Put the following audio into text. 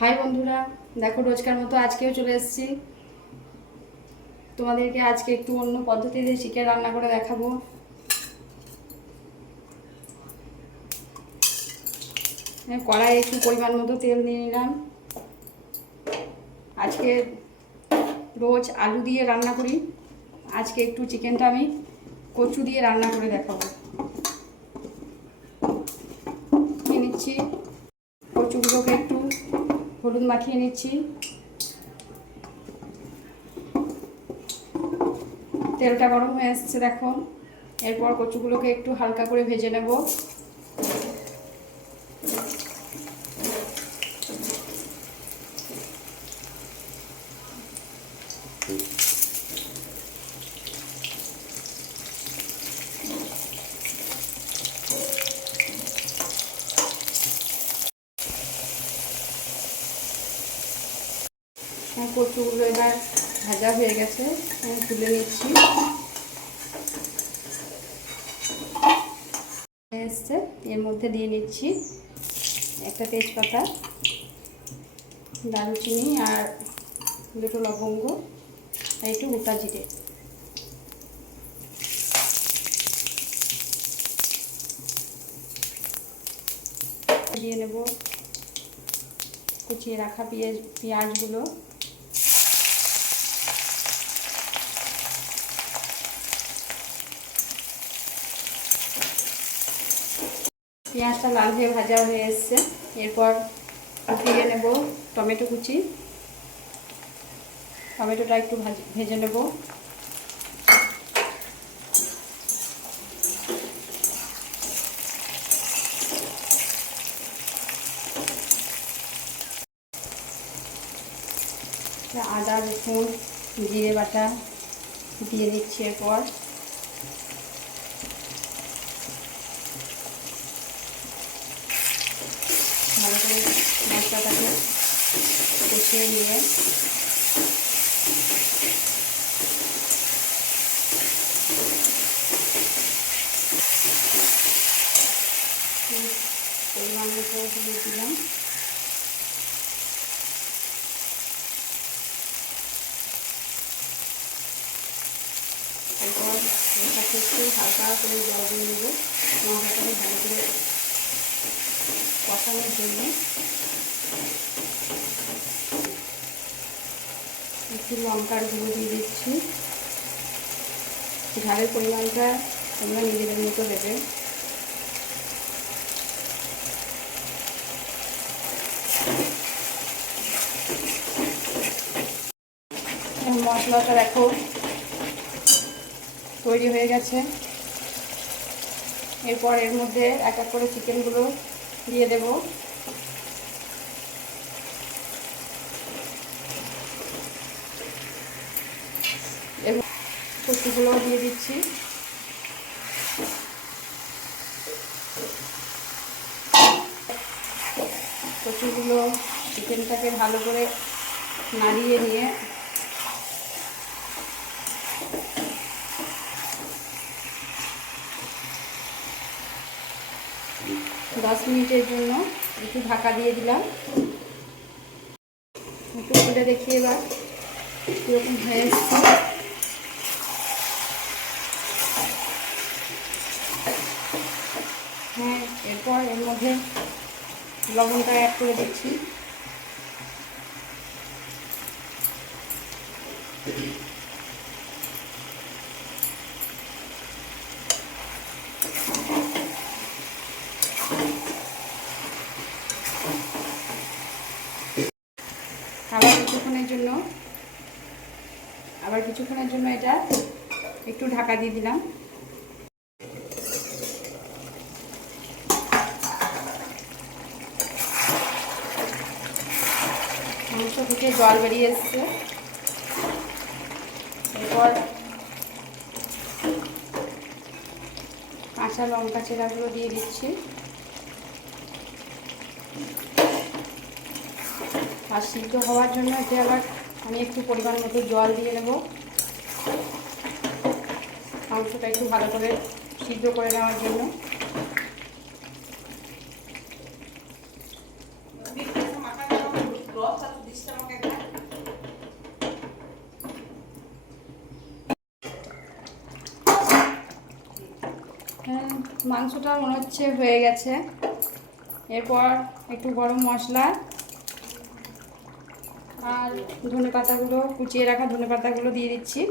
High বন্ধুরা, দেখো রোজকার মতো আজকেও চলে এসেছি। তোমাদেরকে আজকে একটু অন্য পদ্ধতিতে চিকেন রান্না করে দেখাবো। কড়াই একটু পরিমাণ মতো তেল নিয়ে নিলাম। আজকে রোজ আলু দিয়ে রান্না করি, আজকে একটু চিকেনটা আমি কচু দিয়ে রান্না করে দেখাবো। নিয়ে নিচ্ছি কচুগুলোকে, একটু হলুদ মাখিয়ে নিচ্ছি। তেলটা গরম হয়ে আসছে দেখো। এরপর কচুগুলোকে একটু হালকা করে ভেজে নেব। কচুগুলো এবার ভাজা হয়ে গেছে, আমি তুলে নিচ্ছি। এসছে, এর মধ্যে দিয়ে নিচ্ছি একটা তেজপাতা, দারুচিনি আর দুটো লবঙ্গ আর একটু গোটা জিরে। দিয়ে নেব কুচিয়ে রাখা পেঁয়াজগুলো। পেঁয়াজটা লাল হয়ে ভাজা হয়ে এসছে, এরপর দিয়ে নেব টমেটো কুচি। টমেটোটা একটু ভেজে নেব। আদা রসুন জিরে বাটা দিয়ে দিচ্ছি। এরপর ভালো করে মশলাটাকে কষিয়ে নিয়ে পরিমাণ মতো হলুদ দিলাম। এরপর এটাকে একটু হালকা করে জল দিয়ে নেব মশলাটাকে ভালো করে কষানোর জন্য। একটু লঙ্কার গুঁড়ো দিয়ে দিচ্ছি। ঝালের পরিমাণটা তোমরা নিজেদের মতো দেবে। মশলাটা দেখো তৈরি হয়ে গেছে। এরপর এর মধ্যে এক এক করে চিকেনগুলো দিয়ে দেব। এবং কচুগুলো দিয়ে দিচ্ছি। কচুগুলো চিকেনটাকে ভালো করে নাড়িয়ে নিয়ে দশ মিনিটের জন্য একটু ঢাকা দিয়ে দিলাম। একটু খুলে দেখি এবার কীরকম হয়ে এসছে। হ্যাঁ, এরপর এর মধ্যে লবণটা অ্যাড করে দিচ্ছি। আবার কিছুক্ষণের জন্য এটা একটু ঢাকা দিয়ে দিলাম। মাংস থেকে জল বেরিয়ে এসছে। এরপর কাঁচা লঙ্কা চেরাগুলো দিয়ে দিচ্ছি। আর সিদ্ধ হওয়ার জন্য এতে আবার আমি একটু পরিমাণ মতো জল দিয়ে নেব, মাংসটা একটু ভালো করে সিদ্ধ করে নেওয়ার জন্য। মাংসটা মনে হচ্ছে হয়ে গেছে। এরপর একটু গরম মশলা আর ধনে পাতাগুলো, কুচিয়ে রাখা ধনে পাতাগুলো দিয়ে দিচ্ছি।